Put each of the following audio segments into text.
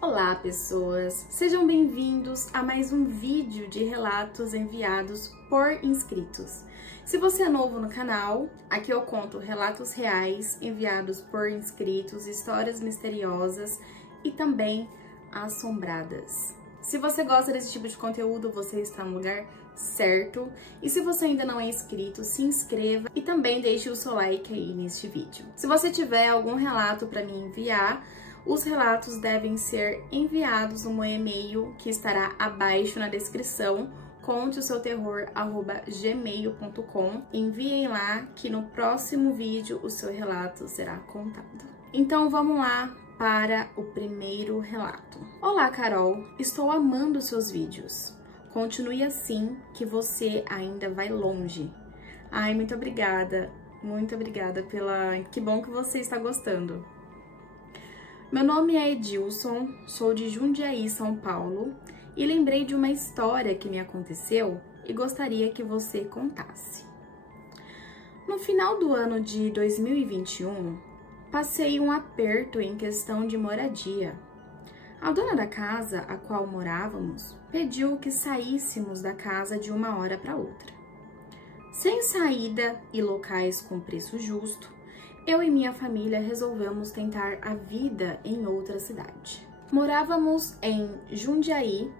Olá, pessoas! Sejam bem-vindos a mais um vídeo de relatos enviados por inscritos. Se você é novo no canal, aqui eu conto relatos reais enviados por inscritos, histórias misteriosas e também assombradas. Se você gosta desse tipo de conteúdo, você está no lugar certo. E se você ainda não é inscrito, se inscreva e também deixe o seu like aí neste vídeo. Se você tiver algum relato para me enviar, os relatos devem ser enviados no meu e-mail que estará abaixo na descrição, conteoselterror@gmail.com. Enviem lá que no próximo vídeo o seu relato será contado. Então vamos lá para o primeiro relato. Olá, Carol, estou amando seus vídeos. Continue assim que você ainda vai longe. Ai, muito obrigada pela... Que bom que você está gostando. Meu nome é Edilson, sou de Jundiaí, São Paulo, e lembrei de uma história que me aconteceu e gostaria que você contasse. No final do ano de 2021, passei um aperto em questão de moradia. A dona da casa a qual morávamos pediu que saíssemos da casa de uma hora para outra. Sem saída e locais com preço justo, eu e minha família resolvemos tentar a vida em outra cidade. Morávamos em Jundiaí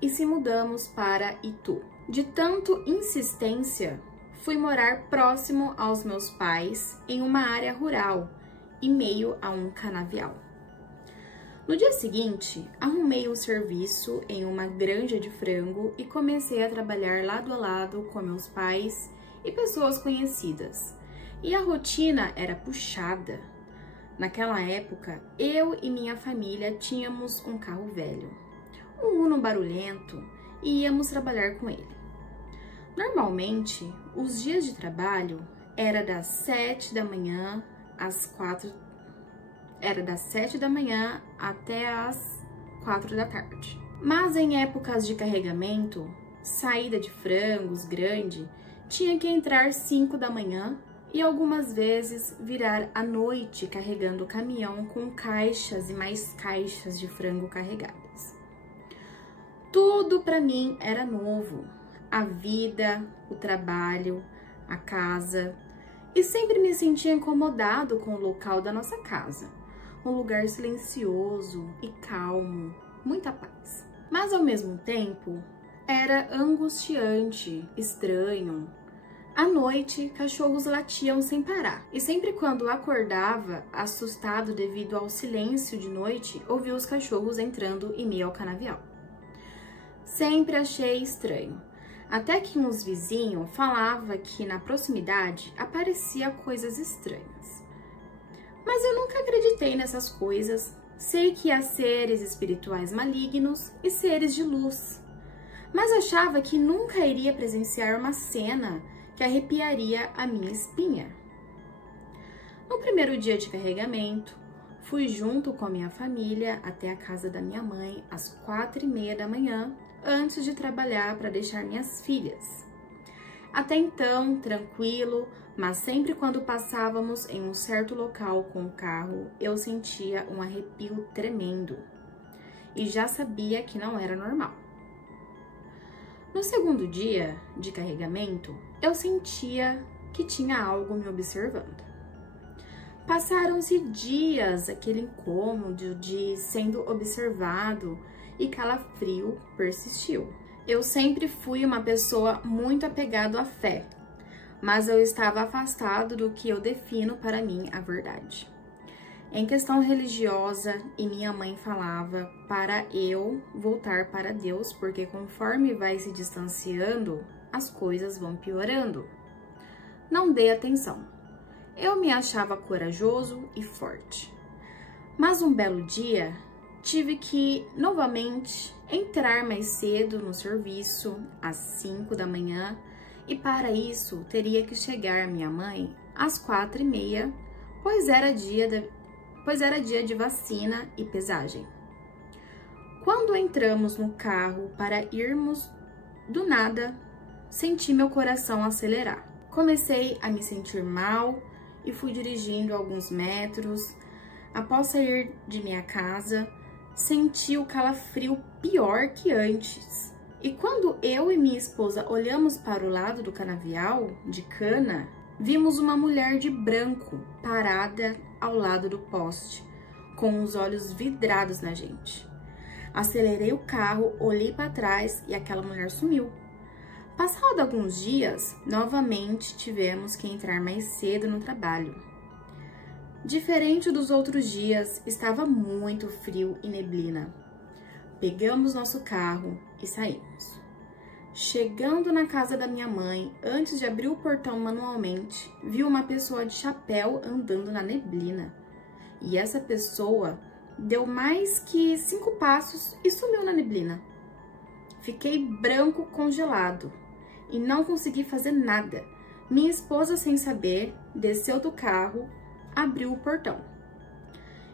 e se mudamos para Itu. De tanto insistência, fui morar próximo aos meus pais em uma área rural e meio a um canavial. No dia seguinte, arrumei um serviço em uma granja de frango e comecei a trabalhar lado a lado com meus pais e pessoas conhecidas. E a rotina era puxada. Naquela época, eu e minha família tínhamos um carro velho, um Uno barulhento, e íamos trabalhar com ele. Normalmente, os dias de trabalho era das 7 da manhã até as 4 da tarde. Mas em épocas de carregamento, saída de frangos grande, tinha que entrar 5 da manhã e algumas vezes virar à noite carregando o caminhão com caixas e mais caixas de frango carregadas. Tudo para mim era novo, a vida, o trabalho, a casa, e sempre me sentia incomodado com o local da nossa casa, um lugar silencioso e calmo, muita paz. Mas ao mesmo tempo, era angustiante, estranho. À noite, cachorros latiam sem parar, e sempre quando acordava, assustado devido ao silêncio de noite, ouvia os cachorros entrando em meio ao canavial. Sempre achei estranho, até que uns vizinhos falavam que na proximidade aparecia coisas estranhas. Mas eu nunca acreditei nessas coisas, sei que há seres espirituais malignos e seres de luz, mas achava que nunca iria presenciar uma cena que arrepiaria a minha espinha. No primeiro dia de carregamento, fui junto com a minha família até a casa da minha mãe às 4h30 da manhã, antes de trabalhar para deixar minhas filhas. Até então, tranquilo, mas sempre quando passávamos em um certo local com o carro, eu sentia um arrepio tremendo e já sabia que não era normal. No segundo dia de carregamento, eu sentia que tinha algo me observando. Passaram-se dias aquele incômodo de sendo observado e calafrio persistiu. Eu sempre fui uma pessoa muito apegada à fé, mas eu estava afastado do que eu defino para mim a verdade. Em questão religiosa, e minha mãe falava para eu voltar para Deus, porque conforme vai se distanciando, as coisas vão piorando. Não dei atenção. Eu me achava corajoso e forte. Mas um belo dia, tive que novamente entrar mais cedo no serviço, às 5 da manhã, e para isso teria que chegar minha mãe às 4h30, pois era dia de vacina e pesagem. Quando entramos no carro para irmos, do nada, senti meu coração acelerar. Comecei a me sentir mal e fui dirigindo alguns metros. Após sair de minha casa, senti o calafrio pior que antes. E quando eu e minha esposa olhamos para o lado do canavial de cana, vimos uma mulher de branco parada ao lado do poste, com os olhos vidrados na gente. Acelerei o carro, olhei para trás e aquela mulher sumiu. Passado alguns dias, novamente tivemos que entrar mais cedo no trabalho. Diferente dos outros dias, estava muito frio e neblina. Pegamos nosso carro e saímos. Chegando na casa da minha mãe, antes de abrir o portão manualmente, vi uma pessoa de chapéu andando na neblina. E essa pessoa deu mais que 5 passos e sumiu na neblina. Fiquei branco, congelado e não consegui fazer nada. Minha esposa, sem saber, desceu do carro, abriu o portão.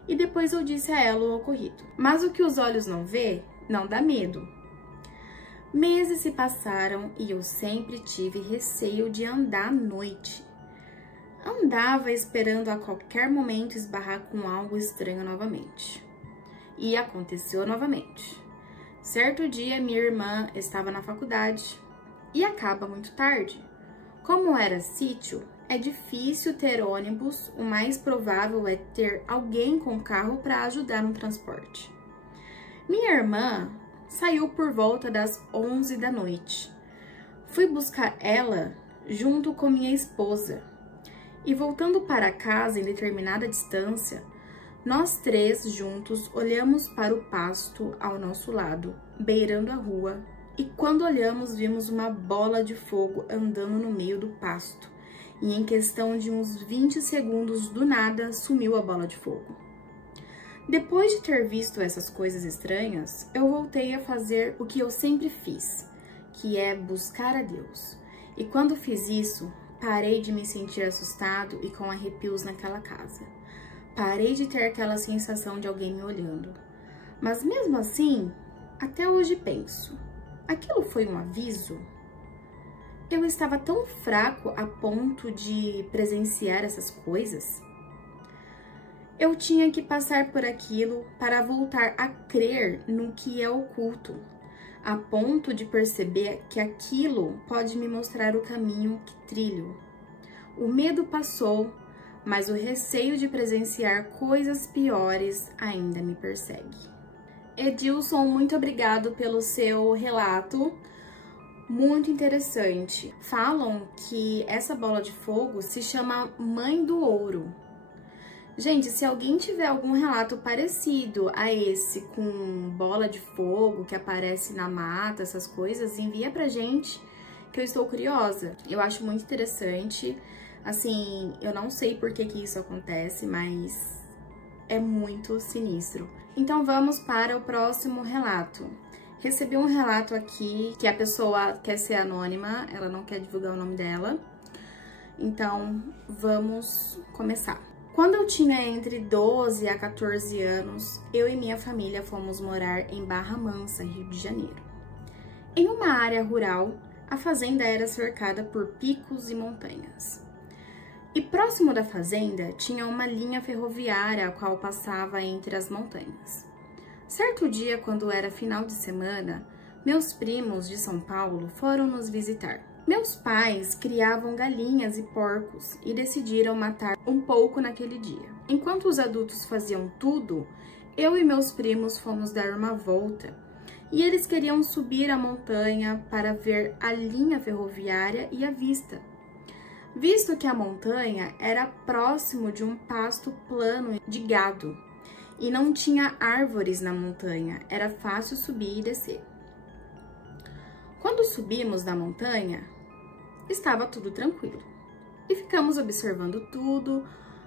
E depois eu disse a ela o ocorrido. Mas o que os olhos não vê, não dá medo. Meses se passaram e eu sempre tive receio de andar à noite. Andava esperando a qualquer momento esbarrar com algo estranho novamente. E aconteceu novamente. Certo dia, minha irmã estava na faculdade e acaba muito tarde. Como era sítio, é difícil ter ônibus, o mais provável é ter alguém com carro para ajudar no transporte. Minha irmã saiu por volta das 11 da noite. Fui buscar ela junto com minha esposa. E voltando para casa em determinada distância, nós 3 juntos olhamos para o pasto ao nosso lado, beirando a rua, e quando olhamos vimos uma bola de fogo andando no meio do pasto. E em questão de uns 20 segundos, do nada, sumiu a bola de fogo. Depois de ter visto essas coisas estranhas, eu voltei a fazer o que eu sempre fiz, que é buscar a Deus. E quando fiz isso, parei de me sentir assustado e com arrepios naquela casa. Parei de ter aquela sensação de alguém me olhando. Mas mesmo assim, até hoje penso, aquilo foi um aviso? Eu estava tão fraco a ponto de presenciar essas coisas? Eu tinha que passar por aquilo para voltar a crer no que é oculto, a ponto de perceber que aquilo pode me mostrar o caminho que trilho. O medo passou, mas o receio de presenciar coisas piores ainda me persegue. Edilson, muito obrigado pelo seu relato. Muito interessante. Falam que essa bola de fogo se chama Mãe do Ouro. Gente, se alguém tiver algum relato parecido a esse, com bola de fogo que aparece na mata, essas coisas, envia pra gente, que eu estou curiosa. Eu acho muito interessante. Assim, eu não sei por que isso acontece, mas é muito sinistro. Então vamos para o próximo relato. Recebi um relato aqui que a pessoa quer ser anônima, ela não quer divulgar o nome dela. Então, vamos começar. Quando eu tinha entre 12 a 14 anos, eu e minha família fomos morar em Barra Mansa, Rio de Janeiro. Em uma área rural, a fazenda era cercada por picos e montanhas. E próximo da fazenda tinha uma linha ferroviária a qual passava entre as montanhas. Certo dia, quando era final de semana, meus primos de São Paulo foram nos visitar. Meus pais criavam galinhas e porcos e decidiram matar um pouco naquele dia. Enquanto os adultos faziam tudo, eu e meus primos fomos dar uma volta e eles queriam subir a montanha para ver a linha ferroviária e a vista. Visto que a montanha era próximo de um pasto plano de gado e não tinha árvores na montanha, era fácil subir e descer. Quando subimos da montanha, estava tudo tranquilo e ficamos observando tudo,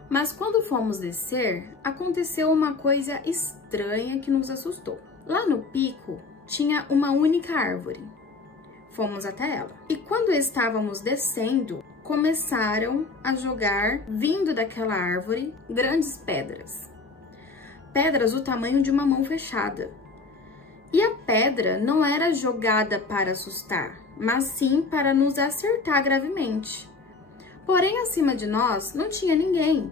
mas quando fomos descer, aconteceu uma coisa estranha que nos assustou. Lá no pico tinha uma única árvore. Fomos até ela. E quando estávamos descendo, começaram a jogar, vindo daquela árvore, grandes pedras. Pedras do tamanho de uma mão fechada. E a pedra não era jogada para assustar, mas sim para nos acertar gravemente. Porém, acima de nós não tinha ninguém,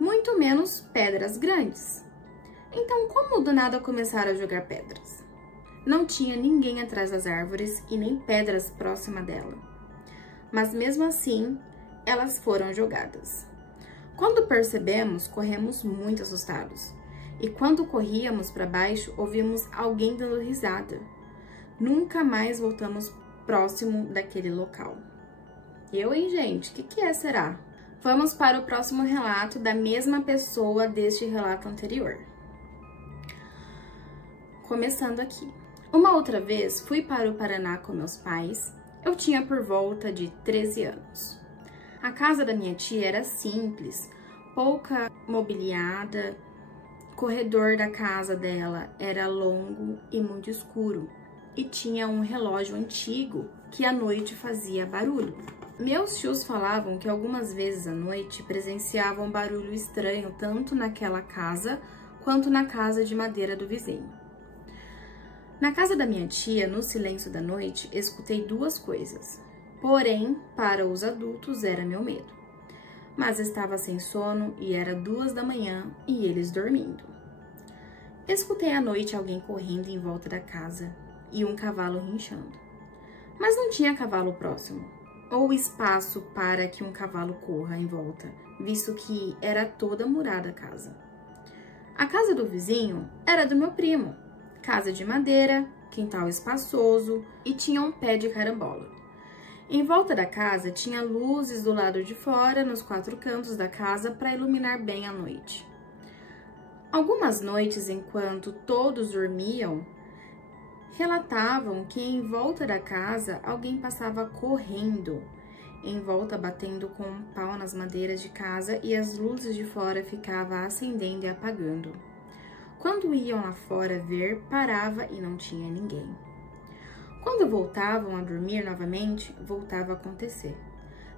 muito menos pedras grandes. Então, como do nada começaram a jogar pedras? Não tinha ninguém atrás das árvores e nem pedras próxima dela. Mas mesmo assim, elas foram jogadas. Quando percebemos, corremos muito assustados. E quando corríamos para baixo, ouvimos alguém dando risada. Nunca mais voltamos próximo daquele local. Hein, gente? O que é, será? Vamos para o próximo relato da mesma pessoa deste relato anterior. Começando aqui. Uma outra vez, fui para o Paraná com meus pais. Eu tinha por volta de 13 anos. A casa da minha tia era simples, pouca mobiliada. O corredor da casa dela era longo e muito escuro. E tinha um relógio antigo que à noite fazia barulho. Meus tios falavam que algumas vezes à noite presenciavam barulho estranho tanto naquela casa quanto na casa de madeira do vizinho. Na casa da minha tia, no silêncio da noite, escutei duas coisas. Porém, para os adultos era meu medo. Mas estava sem sono e era 2 da manhã e eles dormindo. Escutei à noite alguém correndo em volta da casa e um cavalo rinchando. Mas não tinha cavalo próximo, ou espaço para que um cavalo corra em volta, visto que era toda murada a casa. A casa do vizinho era do meu primo. Casa de madeira, quintal espaçoso e tinha um pé de carambola. Em volta da casa tinha luzes do lado de fora, nos 4 cantos da casa, para iluminar bem a noite. Algumas noites, enquanto todos dormiam, relatavam que em volta da casa alguém passava correndo, em volta batendo com um pau nas madeiras de casa e as luzes de fora ficavam acendendo e apagando. Quando iam lá fora ver, parava e não tinha ninguém. Quando voltavam a dormir novamente, voltava a acontecer.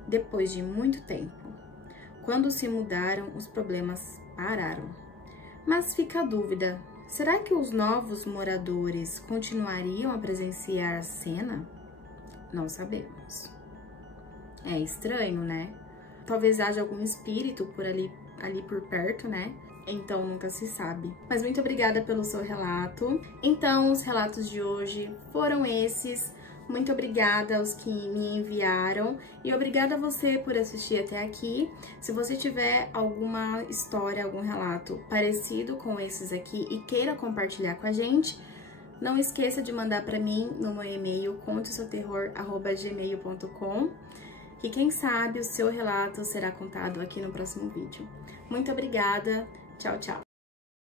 Depois de muito tempo. Quando se mudaram, os problemas pararam. Mas fica a dúvida, será que os novos moradores continuariam a presenciar a cena? Não sabemos. É estranho, né? Talvez haja algum espírito por ali por perto, né? Então nunca se sabe. Mas muito obrigada pelo seu relato. Então os relatos de hoje foram esses. Muito obrigada aos que me enviaram e obrigada a você por assistir até aqui. Se você tiver alguma história, algum relato parecido com esses aqui e queira compartilhar com a gente, não esqueça de mandar para mim no meu e-mail conteosseuterror@gmail.com e quem sabe o seu relato será contado aqui no próximo vídeo. Muito obrigada. Tchau, tchau.